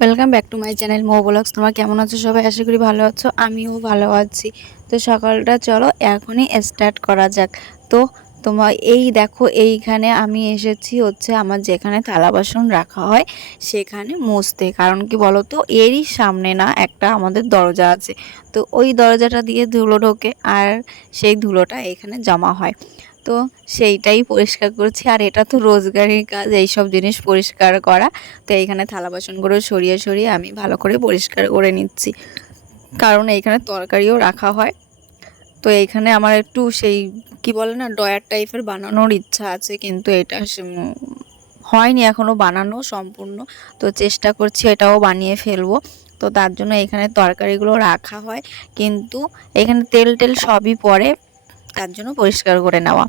Welcome back to my channel Mo Blogs. তোমরা কেমন আছো সবাই? আশা করি ভালো আছো, আমিও ভালো আছি। তো সকালটা চলো এখনই স্টার্ট করা যাক। তো তোমার এই দেখো, এইখানে আমি এসেছি হচ্ছে আমার যেখানে থালা বাসন রাখা হয় সেখানে মুছতে। কারণ কি বলো তো, এরই সামনে না একটা আমাদের দরজা আছে, তো ওই দরজাটা দিয়ে ধুলো ঢোকে আর সেই ধুলোটা এখানে জমা হয়। তো সেইটাই পরিষ্কার করছি, আর এটা তো রোজগারের কাজ এইসব জিনিস পরিষ্কার করা। তো এইখানে থালা বাসনগুলো সরিয়ে সরিয়ে আমি ভালো করে পরিষ্কার করে নিচ্ছি, কারণ এইখানে তরকারিও রাখা হয়। তো এইখানে আমার একটু সেই কি বলে না, ডয়ার টাইপের বানানোর ইচ্ছা আছে, কিন্তু এটা হয়নি এখনো বানানো সম্পূর্ণ। তো চেষ্টা করছি এটাও বানিয়ে ফেলবো। তো তার জন্য এখানে তরকারিগুলো রাখা হয়, কিন্তু এখানে তেল টেল সবই পড়ে, তার জন্য পরিষ্কার করে নেওয়া।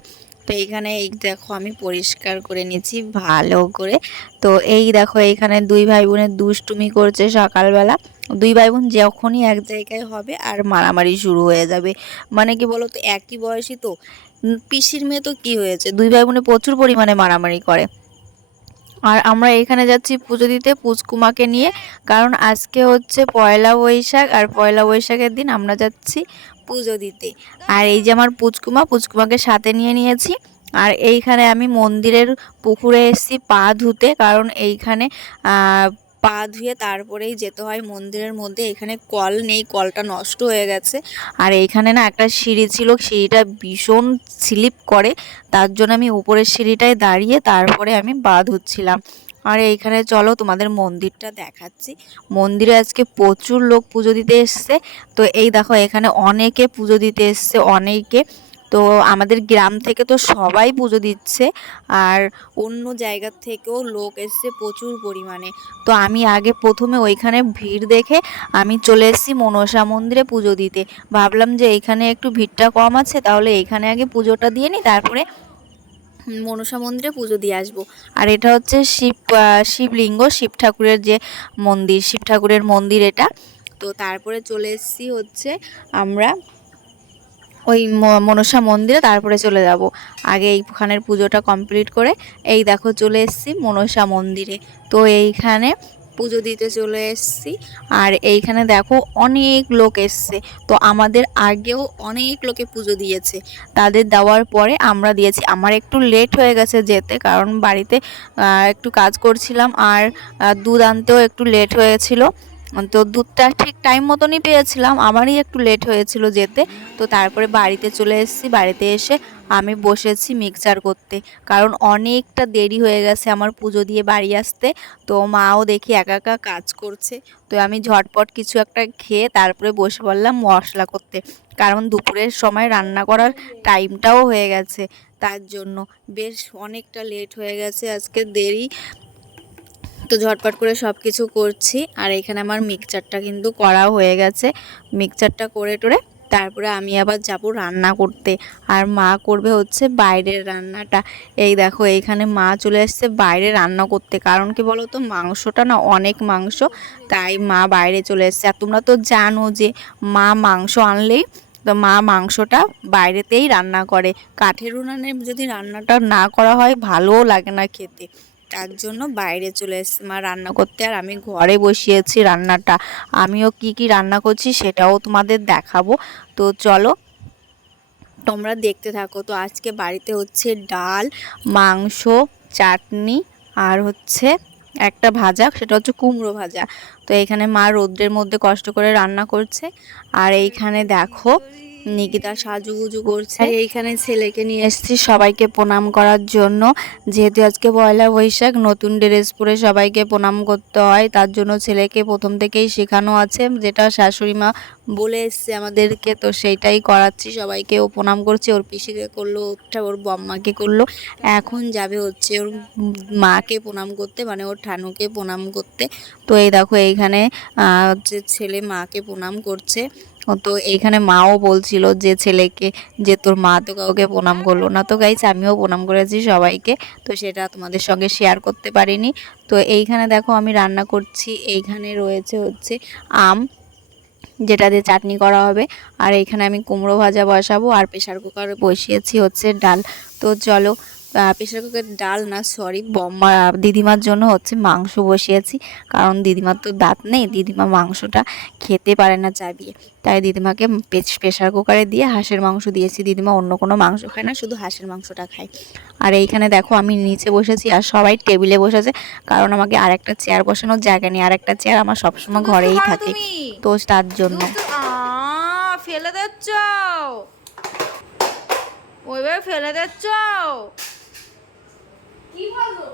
তো এইখানে এই দেখো আমি পরিষ্কার করে নিচ্ছি ভালো করে। তো এই দেখো এইখানে দুই ভাই বোনের দুষ্টুমি করছে সকালবেলা। দুই ভাই বোন যখনই এক জায়গায় হবে আর মারামারি শুরু হয়ে যাবে। মানে কি বলো তো, একই বয়সী তো, পিসির মেয়ে, তো কি হয়েছে, দুই ভাই বোনে প্রচুর পরিমাণে মারামারি করে। আর আমরা এখানে যাচ্ছি পুজো দিতে পুচকুমাকে নিয়ে, কারণ আজকে হচ্ছে পয়লা বৈশাখ, আর পয়লা বৈশাখের দিন আমরা যাচ্ছি পুজো দিতে। আর এই যে আমার পুচকুমাকে সাথে নিয়ে নিয়েছি। আর এইখানে আমি মন্দিরের পুকুরে এসেছি পা ধুতে, কারণ এইখানে পা ধুয়ে তারপরেই যেতে হয় মন্দিরের মধ্যে। এখানে কল নেই, কলটা নষ্ট হয়ে গেছে। আর এইখানে না একটা সিঁড়ি ছিল, সিঁড়িটা ভীষণ স্লিপ করে, তার জন্য আমি উপরের সিঁড়িটায় দাঁড়িয়ে তারপরে আমি পা ধুচ্ছিলাম। আর এইখানে চলো তোমাদের মন্দিরটা দেখাচ্ছি। মন্দিরে আজকে প্রচুর লোক পুজো দিতে এসছে। তো এই দেখো এখানে অনেকে পুজো দিতে এসছে, অনেকে। তো আমাদের গ্রাম থেকে তো সবাই পুজো দিচ্ছে, আর অন্য জায়গার থেকেও লোক এসছে প্রচুর পরিমাণে। তো আমি আগে প্রথমে ওইখানে ভিড় দেখে আমি চলে এসেছি মনসা মন্দিরে পুজো দিতে। ভাবলাম যে এইখানে একটু ভিড়টা কম আছে, তাহলে এইখানে আগে পুজোটা দিয়ে নিই, তারপরে মনসা মন্দিরে পুজো দিয়ে আসবো। আর এটা হচ্ছে শিবলিঙ্গ, শিব ঠাকুরের যে মন্দির, শিব ঠাকুরের মন্দির এটা। তো তারপরে চলে এসেছি হচ্ছে আমরা ওই মনসা মন্দিরে, তারপরে চলে যাব। আগে এইখানের পুজোটা কমপ্লিট করে এই দেখো চলে এসেছি মনসা মন্দিরে। তো এইখানে পুজো দিতে চলে এসেছি। আর এইখানে দেখো অনেক লোক এসছে। তো আমাদের আগেও অনেক লোকে পুজো দিয়েছে, তাদের দেওয়ার পরে আমরা দিয়েছি। আমার একটু লেট হয়ে গেছে যেতে, কারণ বাড়িতে একটু কাজ করছিলাম, আর দুধ আনতেও একটু লেট হয়েছিল। তো দুধটা ঠিক টাইম মতনই পেয়েছিলাম, আমারই একটু লেট হয়েছিল যেতে। তো তারপরে বাড়িতে চলে এসেছি, বাড়িতে এসে আমি বসেছি মিক্সচার করতে, কারণ অনেকটা দেরি হয়ে গেছে আমার পুজো দিয়ে বাড়ি আসতে। তো মাও দেখি একা একা কাজ করছে, তো আমি ঝটপট কিছু একটা খেয়ে তারপরে বসে পড়লাম মশলা করতে, কারণ দুপুরের সময় রান্না করার টাইমটাও হয়ে গেছে। তার জন্য বেশ অনেকটা লেট হয়ে গেছে, আজকে দেরি। তো ঝটপট করে সব কিছু করছি। আর এখানে আমার মিক্সচারটা কিন্তু করা হয়ে গেছে। মিক্সচারটা করে টোরে তারপরে আমি আবার যাব রান্না করতে। আর মা করবে হচ্ছে বাইরের রান্নাটা। এই দেখো এইখানে মা চলে এসছে বাইরে রান্না করতে, কারণ কি বলো তো, মাংসটা না অনেক মাংস, তাই মা বাইরে চলে এসছে। আর তোমরা তো জানো যে মা মাংস আনলেই, তো মা মাংসটা বাইরেতেই রান্না করে। কাঠের উনানে যদি রান্নাটা না করা হয় ভালোও লাগে না খেতে, তার জন্য বাইরে চলে এসেছি মা রান্না করতে। আর আমি ঘরে বসিয়েছি রান্নাটা। আমিও কি কি রান্না করছি সেটাও তোমাদের দেখাবো। তো চলো তোমরা দেখতে থাকো। তো আজকে বাড়িতে হচ্ছে ডাল, মাংস, চাটনি, আর হচ্ছে একটা ভাজা, সেটা হচ্ছে কুমড়ো ভাজা। তো এখানে মা রোদ্রের মধ্যে কষ্ট করে রান্না করছে। আর এইখানে দেখো নিকিতা সাজুগুজু করছে। আর এইখানে ছেলেকে নিয়ে এসেছি সবাইকে প্রণাম করার জন্য, যেহেতু আজকে পয়লা বৈশাখ, নতুন ড্রেস পরে সবাইকে প্রণাম করতে হয়, তার জন্য ছেলেকে প্রথম থেকেই শেখানো আছে, যেটা শাশুড়ি মা বলে এসছে আমাদেরকে। তো সেইটাই করাচ্ছি সবাইকে। ও প্রণাম করছে, ওর পিসিকে করলো, ওর বম্মাকে করলো। এখন যাবে হচ্ছে ওর মাকে প্রণাম করতে, মানে ওর ঠানুকে প্রণাম করতে। তো এই দেখো এইখানে হচ্ছে ছেলে মাকে প্রণাম করছে। তো এইখানে মাও বলছিল যে ছেলেকে, যে তোর মা তো কাউকে প্রণাম করলো না। তো গাইস আমিও প্রণাম করেছি সবাইকে, তো সেটা তোমাদের সঙ্গে শেয়ার করতে পারিনি। তো এইখানে দেখো আমি রান্না করছি, এইখানে রয়েছে হচ্ছে আম, যেটা দিয়ে চাটনি করা হবে। আর এইখানে আমি কুমড়ো ভাজা বসাবো, আর প্রেশার কুকারে বসিয়েছি হচ্ছে ডাল। তো চলো প্রেশার কুকার ডাল না, সরি, দিদিমার জন্য হচ্ছে মাংস বসিয়েছি। কারণ দিদিমার তো দাঁত নেই, দিদিমা মাংসটা খেতে পারে না চাবিয়ে, তাই দিদিমাকে প্রেশার কুকারে দিয়ে হাঁসের মাংস দিয়েছি। দিদিমা অন্য কোনো মাংস খায় না, শুধু হাঁসের মাংসটা খায়। আর এইখানে দেখো আমি নিচে বসেছি আর সবাই টেবিলে বসেছে, কারণ আমাকে আরেকটা চেয়ার বসানোর জায়গা নেই। আরেকটা চেয়ার আমার সবসময় ঘরেই থাকে, তো তার জন্য। ফেলে দিচ্ছ, ওইভাবে ফেলে দিচ্ছ কি বলো?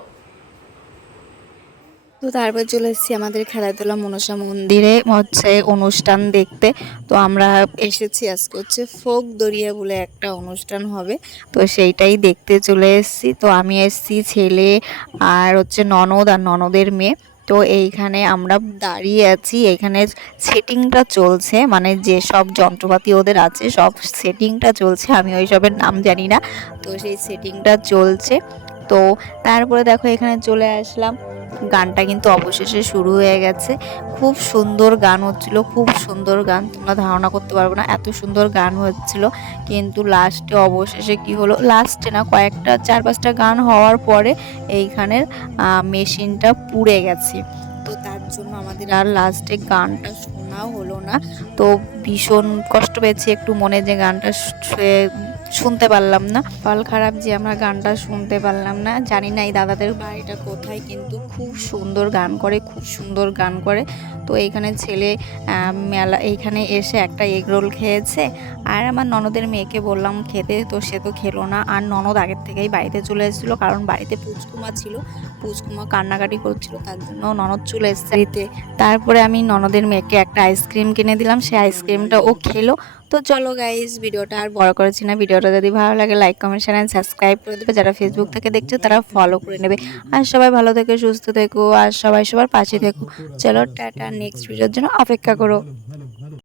তো তারপর চলে এসেছি আমাদের খেলাধুলা মনসা মন্দিরে হচ্ছে অনুষ্ঠান দেখতে। তো আমরা এসেছি, আজকে হচ্ছে ফোক দরিয়া বলে একটা অনুষ্ঠান হবে, তো সেইটাই দেখতে চলে এসেছি। তো আমি এসেছি ছেলে আর হচ্ছে ননদ আর ননদের মেয়ে। তো এইখানে আমরা দাঁড়িয়ে আছি, এইখানে সেটিংটা চলছে, মানে যে সব যন্ত্রপাতি ওদের আছে সব সেটিংটা চলছে, আমি ওই সবের নাম জানি না। তো সেই সেটিংটা চলছে। তো তারপরে দেখো এখানে চলে আসলাম, গানটা কিন্তু অবশেষে শুরু হয়ে গেছে। খুব সুন্দর গান হচ্ছিল, খুব সুন্দর গান, তোমরা ধারণা করতে পারবে না এত সুন্দর গান হচ্ছিল। কিন্তু লাস্টে অবশেষে কি হলো, লাস্টে না কয়েকটা 4-5টা গান হওয়ার পরে এইখানের মেশিনটা পুড়ে গেছে। তো তার জন্য আমাদের আর লাস্টে গানটা শোনাও হলো না। তো ভীষণ কষ্ট পেয়েছি একটু মনে, যে গানটা শুনতে পারলাম না। ফল খারাপ যে আমরা গানটা শুনতে পারলাম না। জানি না এই দাদাদের বাড়িটা কোথায়, কিন্তু খুব সুন্দর গান করে, খুব সুন্দর গান করে। তো এইখানে ছেলে মেলা এইখানে এসে একটা এগ রোল খেয়েছে, আর আমার ননদের মেয়েকে বললাম খেতে, তো সে তো খেলো না। আর ননদ আগের থেকেই বাড়িতে চলে এসেছিলো, কারণ বাড়িতে পুচকুমা ছিল, পুচকুমা কান্নাকাটি করছিল, তার জন্য ননদ চলে এসছে বাড়িতে। তারপরে আমি ননদের মেয়েকে একটা আইসক্রিম কিনে দিলাম, সেই আইসক্রিমটা ও খেলো। তো চলো গাইজ, ভিডিওটা আর বড় করেছি না। ভিডিওটা যদি ভালো লাগে like comment share and subscribe করে দেবে। যারা ফেসবুক থেকে দেখছো তারা ফলো করে নেবে। আর সবাই ভালো থেকো, সুস্থ থেকো, আর সবাই সবার পাশে থেকো। চলো টাটা, নেক্সট ভিডিওর জন্য অপেক্ষা করো।